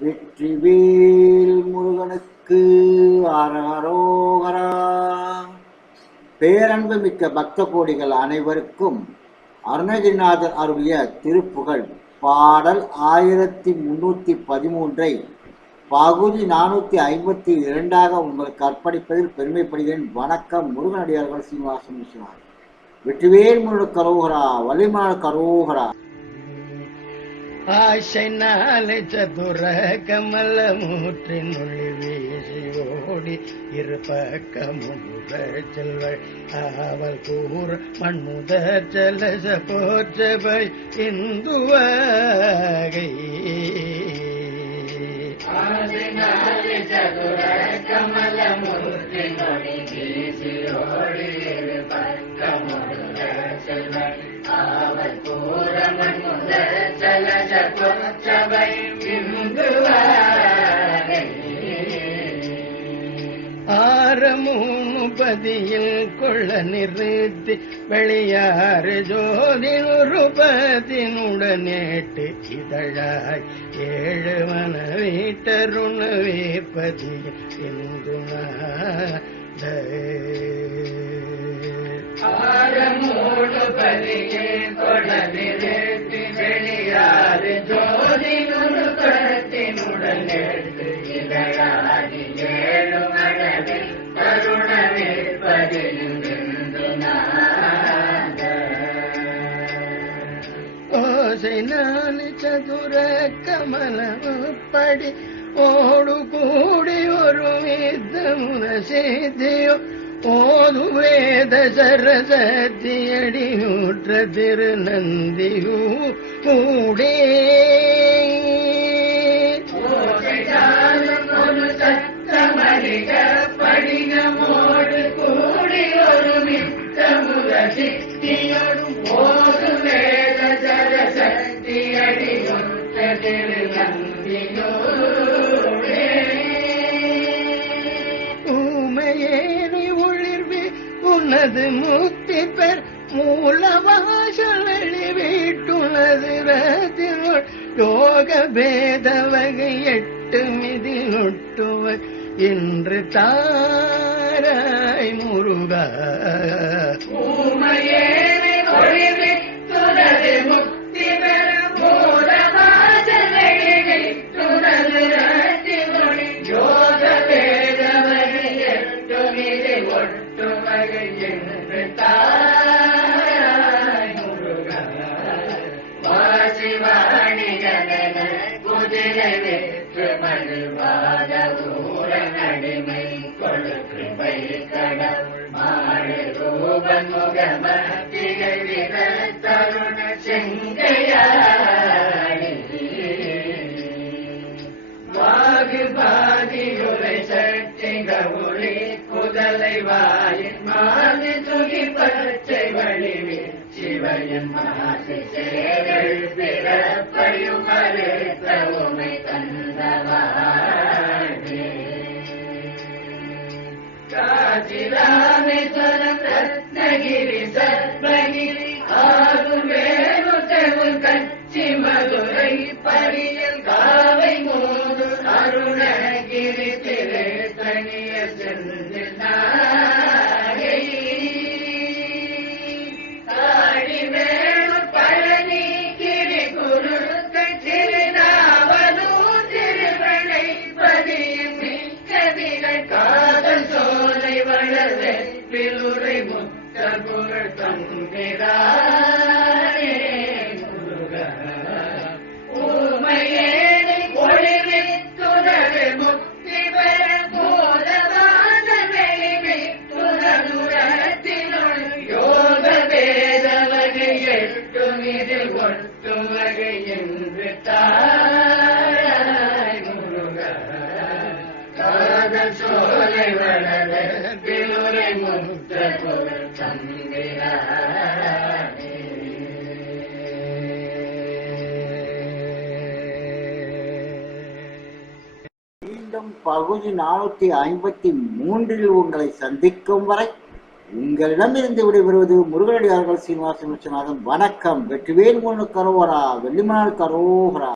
வெற்றிவேல் முருகனுக்கு அரஹரோகரா. பேரன்பு மிக்க பக்த கோடிகள் அனைவருக்கும் அருணகிரிநாதர் அருளிய திருப்புகழ் பாடல் 1313 பகுதி 452 உங்களுக்கு அர்ப்பணிப்பதில் பெருமைப்படுகிறேன். வணக்கம். முருகனடியார்கள் சீனிவாசன் விஸ்வநாதன். வெற்றிவேல் முருகனுக்கு அரோகரா, வள்ளிமலனுக்கு அரோகரா. ஆசை நாளை சதுர கமல மூற்றின் ஒளி வீசி ஓடி இருபக்கமுற செல்வள் ஆவல் கூற மண்முதற் செலச போற்றவை இந்துவகை. ஆசை நாளை சதுர கமல மூற்றின் ஒளி வீசி ஓடி இருபக்கமுற செல்வள் ஆவல் கூற மண்முதற் ஆரமூனு பதியில் கொள்ள நிறுத்தி வெளியாறு ஜோதி நுருபதினுடனேட்டு இதழாய் ஏழு மன வீட்டருண வேப்பதியில் இந்து ஆரமூனு பதியில் கொள்ள நிறுத்தி வெளியாறு ஜோதி நுருபதினுடனேட்டு இதழாய் ஏழு மனவில் கருண வேப்பதில் இந்து ஓசை நான் சதுர கமலப்படி ஓடு கூடி ஒரு வித்தமுன செய்தியோ ஓது வேத சரசத்தியடி ஊற்ற திருநந்தியூ கூடே ஒரு சத்தமரிக படிகமோடு கூடி ஒரு மித்தமுக சித்தியோடும் ஓது வேத சரசத்தியடி ஊற்ற திருநந்தியூ உனது முக்தி பெற மூலவாசல் வெளிவீட்டுனது ரத்தினுள் யோக பேத வகை 8 மிதினொட்டுவ இன்று தாராய் முருகா. ஊமையேனை ஒளிவித்துனது முக்தி பெற மூலவாசல் வெளிவீட்டுனது ரத்தினுள் யோக பேத வகை 8 மிதி ஒட்டுவகை என்று தாராய் முருகா. வாசிவாணி ஜனன குதிரை வெற்று மழுவாத ஊர நடிமை கொழுக்கிருபை கடவுள் மாடு ரூபன் முகமத்திகை விர தருண செங்கையாடி வாகு பாதியுரை சக்தி கவுளி குதலை வாயின் மாது துகி பச்சை வழிவி சிவயன் மாசு சேரல் பிறப்பையும் மறுத்த உமை தந்தவாடே. காசி ராமேஸ்வரம் ரத்னகிரி சத்மகிரி ஆகும் வேணு தெருள் கட்சி மதுரை பரியல் காவை மூது அருணகிரி திரு தனிய சென்று நாகை காடி வேணு பழனி கிரி குருக்கள் திருநாவலூர் திருவளை பதியும் மிக்கதிகள் காதல் சோலை வளர்வே பிலுரை முத்த புகழ் தந்திரானே முருகா. ஊமையேனை ஒளிவித்துனது முக்தி பெற மூலவாத வெளிவித்துனது ரத்தினுள் யோக வேத வகை 8 மிதில் ஒட்டும் வகை என்று தாராய் முருகா. காதல் சோலை வளர பிலுரை முத்த புகழ் தந்திரானே. மீண்டும் பகுதி 453 உங்களை சந்திக்கும் வரை உங்களிடமிருந்து விடைபெறுவது முருகனடியார்கள் சீனிவாசன் விஸ்வநாதன். வணக்கம். வெற்றிவேல் முருகனுக்கு அரோகரா, வள்ளிமலனுக்கு அரோகரா.